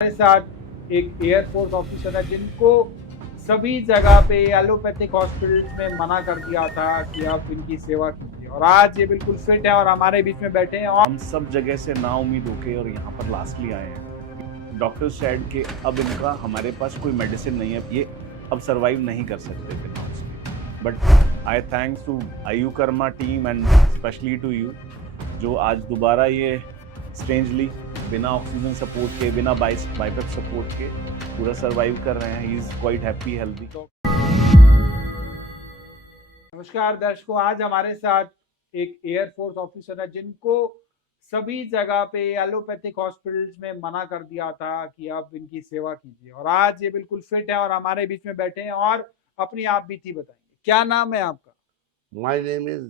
हमारे साथ एक एयरफोर्स ऑफिसर है जिनको सभी जगह पे एलोपैथिक हॉस्पिटल्स में मना कर दिया था कि आप इनकी सेवा कीजिए, और आज ये बिल्कुल फिट है और हमारे बीच में बैठे हैं। और हम सब जगह से नाउम्मीद होके और यहाँ पर लास्टली आए हैं। डॉक्टर सेड कि अब इनका हमारे पास कोई मेडिसिन नहीं है, ये अब सरवाइव नहीं कर सकते बिना उसके। But I thanks to Ayu Karma team and specially to you, जो आज दोबारा ये स्ट्रेंजली बिना ऑक्सीजन सपोर्ट के, बिना बाइपेप सपोर्ट के पूरा सरवाइव कर रहे हैं। He is quite happy, healthy. नमस्कार दर्शकों, आज हमारे साथ एक एयरफोर्स ऑफिसर है जिनको सभी जगह पे एलोपैथिक हॉस्पिटल्स में मना कर दिया था कि आप इनकी सेवा कीजिए, और आज ये बिल्कुल फिट है और हमारे बीच में बैठे हैं और अपनी आप बीती बताएंगे। क्या नाम है आपका? My name is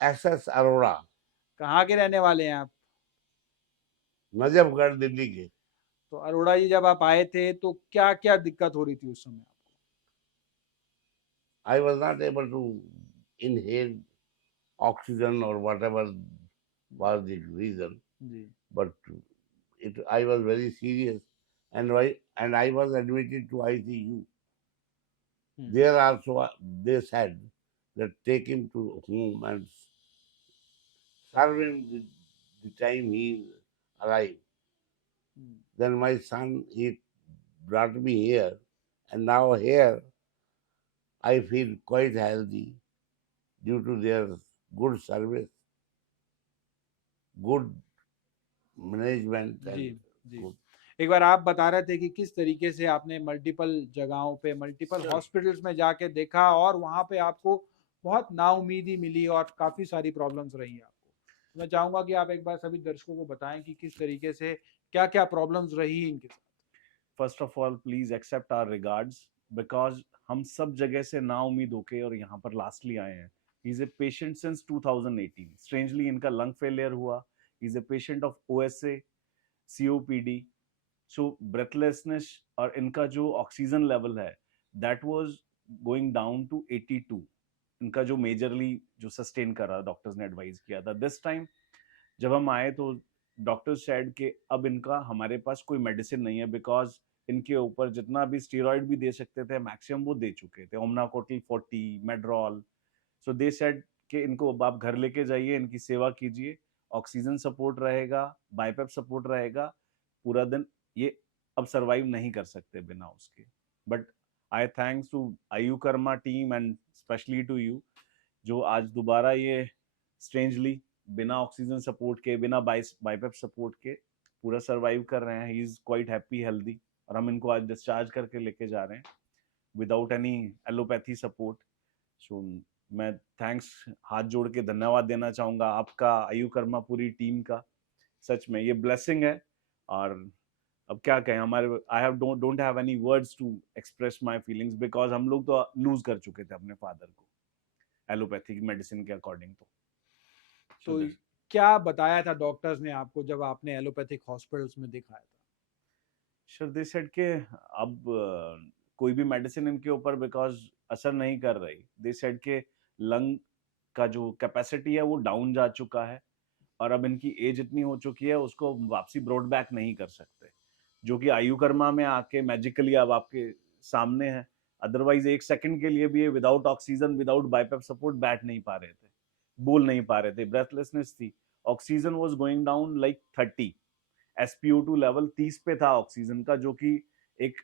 SS Arora, कहाँ के रहने वाले हैं आप? नजफगढ़, दिल्ली के। तो अरोड़ा जी, जब आप आए थे तो क्या क्या दिक्कत हो रही थी उस समय आपको? I was not able to inhale oxygen or whatever was the reason, ji. but I was very serious, and I was admitted to ICU. There also they said that take him to home and serve him the time he arrived. Then my son, he brought me here, and now here I feel quite healthy due to their good service, good management, ji, and ji. good. एक बार आप बता रहे थे कि किस तरीके से आपने मल्टीपल जगहों पे, मल्टीपल Sure. हॉस्पिटल्स में जाके देखा और वहाँ पे आपको बहुत नाउम्मीदी मिली और काफ़ी सारी प्रॉब्लम्स रही आपको। तो मैं चाहूँगा कि आप एक बार सभी दर्शकों को बताएँ कि किस तरीके से क्या-क्या प्रॉब्लम्स रही इनके साथ? First of all please accept our regards, because हम सब जगह से नाउम्मीद होके और यहाँ पर लास्टली आए हैं। He is a patient since 2018। Strangely इनका लंग फेलियर हुआ। He is a patient of OSA, COPD, so breathlessness, और इनका जो ऑक्सीजन लेवल है that was going down to 82। इनका जो मेजरली जो सस्टेन कर रहा, डॉक्टर्स ने एडवाइस किया था। दिस टाइम जब हम आए तो डॉक्टर सेड कि अब इनका हमारे पास कोई मेडिसिन नहीं है, बिकॉज इनके ऊपर जितना भी स्टीरॉइड भी दे सकते थे मैक्सिमम वो दे चुके थे, ओमनाकोटिल 40, मेड्रॉल। सो दे सेड कि इनको अब आप घर लेके जाइए, इनकी सेवा कीजिए, ऑक्सीजन सपोर्ट रहेगा, बाइपेप सपोर्ट रहेगा पूरा दिन, ये अब सरवाइव नहीं कर सकते बिना उसके। But I thanks to Ayu Karma team and specially to you, जो आज दोबारा ये स्ट्रेंजली बिना ऑक्सीजन सपोर्ट के, बिना बाइपेप सपोर्ट के पूरा सरवाइव कर रहे हैं। He is quite happy, healthy, और हम इनको आज डिस्चार्ज करके लेके जा रहे हैं विदाउट एनी एलोपैथी सपोर्ट। सो मैं थैंक्स, हाथ जोड़ के धन्यवाद देना चाहूंगा आपका, आयु कर्मा पूरी टीम का। सच में ये ब्लेसिंग है। और अब क्या कहें, हमारे I have don't have any words to express my feelings, because हम लोग तो लूज कर चुके थे अपने फादर को एलोपैथिक मेडिसिन के अकॉर्डिंग। तो क्या बताया था डॉक्टर्स ने आपको जब आपने एलोपैथिक हॉस्पिटल्स में दिखाया था? सर दे सेड के अब कोई भी मेडिसिन इनके ऊपर बिकॉज असर नहीं कर रही। दे सेड के लंग का जो कैपेसिटी है वो डाउन जा चुका है, और अब इनकी एज इतनी हो चुकी है उसको वापसी ब्रॉड बैक नहीं कर सकते, जो कि आयु कर्मा में आके मैजिकली अब आपके सामने है। अदरवाइज एक सेकंड के लिए भी ये विदाउट ऑक्सीजन, विदाउट बाइपेप सपोर्ट बैठ नहीं पा रहे थे, बोल नहीं पा रहे थे, ब्रेथलेसनेस थी, oxygen was going down like 30, SpO2 level 30 पे था ऑक्सीजन का, जो कि एक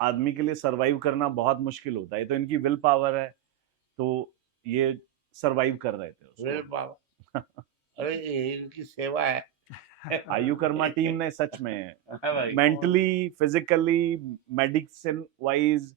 आदमी के लिए सरवाइव करना बहुत मुश्किल होता है। तो इनकी विल पावर है, तो ये सरवाइव कर रहे थे उसको। Will power. अरे ये इनकी सेवा है। आयु कर्मा टीम ने सच में भाई। Mentally, physically, medicine wise,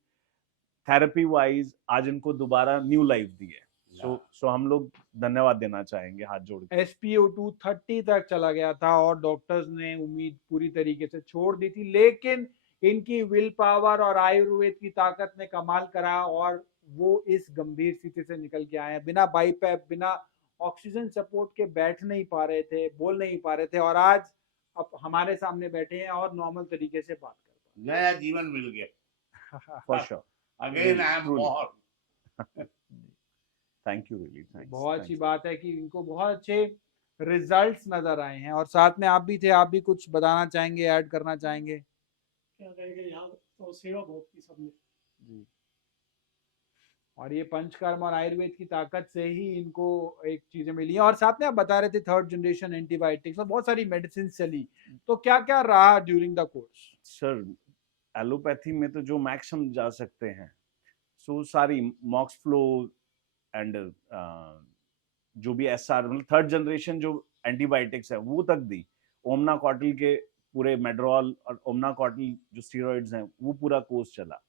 therapy wise आज इनको दोबारा न्यू लाइफ दी है। सो हम लोग धन्यवाद देना चाहेंगे हाथ जोड़ के। SpO2 30 तक चला गया था और डॉक्टर्स ने उम्मीद पूरी तरीके से छोड़ दी थी, लेकिन इनकी विल पावर और आयुर्वेद की ताकत ने कमाल करा और वो इस गंभीर स्थिति से निकल के आए हैं। बिना बाइपेप, बिना ऑक्सीजन सपोर्ट के बैठ नहीं पा रहे थे, बोल नहीं पा रहे थे, और आज अब हमारे सामने बैठे हैं और नॉर्मल तरीके से बात कर पा रहे नया जीवन मिल गया। For sure, again I am born. Thank you, really thanks. बहुत अच्छी बात है कि इनको बहुत अच्छे रिजल्ट्स नजर आए हैं। और साथ में आप भी थे, आप भी कुछ बताना चाहेंगे, ऐड करना चाहेंगे? क्या कहेंगे, यहाँ तो सेवा बहुत की सबने। जी और ये पंचकर्म और आयुर्वेद की ताकत से ही इनको एक चीजें मिली हैं। और साथ में आप बता रहे थे थर्ड जनरेशन एंटीबायोटिक्स और बहुत सारी मेडिसिन चली, तो क्या क्या रहा during the course? Sir, allopathy में तो जो मैक्स हम जा सकते हैं, सो सारी मॉक्स फ्लो एंड जो भी एसआर मतलब थर्ड जनरेशन जो एंटीबायोटिक्स है वो तक दी। ओमना कॉटिल के पूरे मेड्रोल और ओमना कॉटिल जो स्टीरॉइड्स हैं वो पूरा कोर्स चला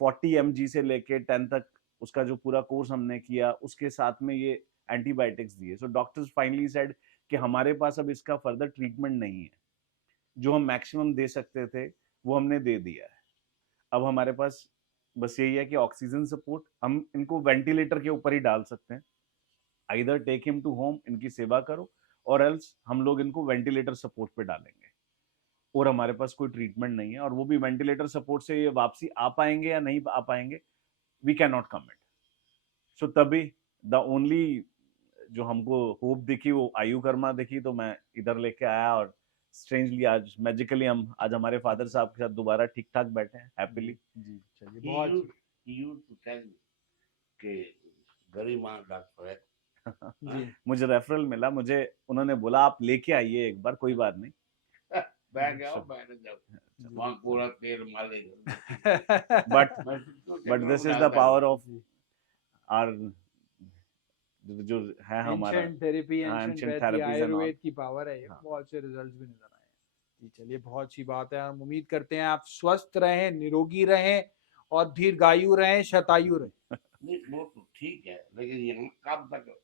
40 mg से लेके 10 तक। उसका जो पूरा कोर्स हमने किया उसके साथ में ये एंटीबायोटिक्स दिए। सो डॉक्टर्स फाइनली सेड कि हमारे पास अब इसका फर्दर ट्रीटमेंट नहीं है, जो हम मैक्सिमम दे सकते थे वो हमने दे दिया है। अब हमारे पास बस यही है कि ऑक्सीजन सपोर्ट, हम इनको वेंटिलेटर के ऊपर ही डाल सकते हैं। Either take him to home, इनकी सेवा करो, और एल्स हम लोग इनको वेंटिलेटर सपोर्ट पे डालेंगे। और हमारे पास कोई ट्रीटमेंट नहीं है, और वो भी वेंटिलेटर सपोर्ट से ये वापसी आ पाएंगे या नहीं आ पाएंगे, वी कैन नॉट कमेंट। सो तभी द ओनली जो हमको होप दिखी वो आयु कर्मा दिखी, तो मैं इधर लेके आया। और स्ट्रेंजली आज मैजिकली हम आज हमारे फादर साहब के साथ दोबारा ठीक ठाक बैठे हैं हैप्पीली। जी चलिए, He बहुत used to tell me कि गरिमा डॉक्टर है। जी मुझे रेफरल मिला, मुझे उन्होंने बोला आप लेके आइए एक बार, कोई बात नहीं। मैं गया मैंने जब वहाँ पूरा तेल माले but this is the power of our जो है हमारा ancient therapy, ancient ancient vaidya, therapies and all. Ayurveda की पावर है ये, हाँ। बहुत से रिजल्ट्स भी नजर आए हैं। जी चलिए, बहुत अच्छी बात है। हम उम्मीद करते हैं आप स्वस्थ रहें, निरोगी रहें और दीर्घायु रहें, शतायु रहें। नहीं वो तो ठीक है, लेकिन यहाँ कब तक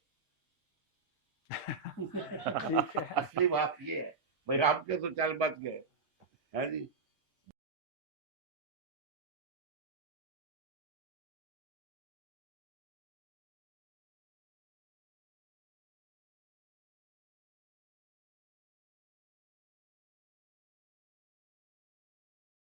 ठीक है। असली बात ये है भाई, आपके तो चल बच गए है जी।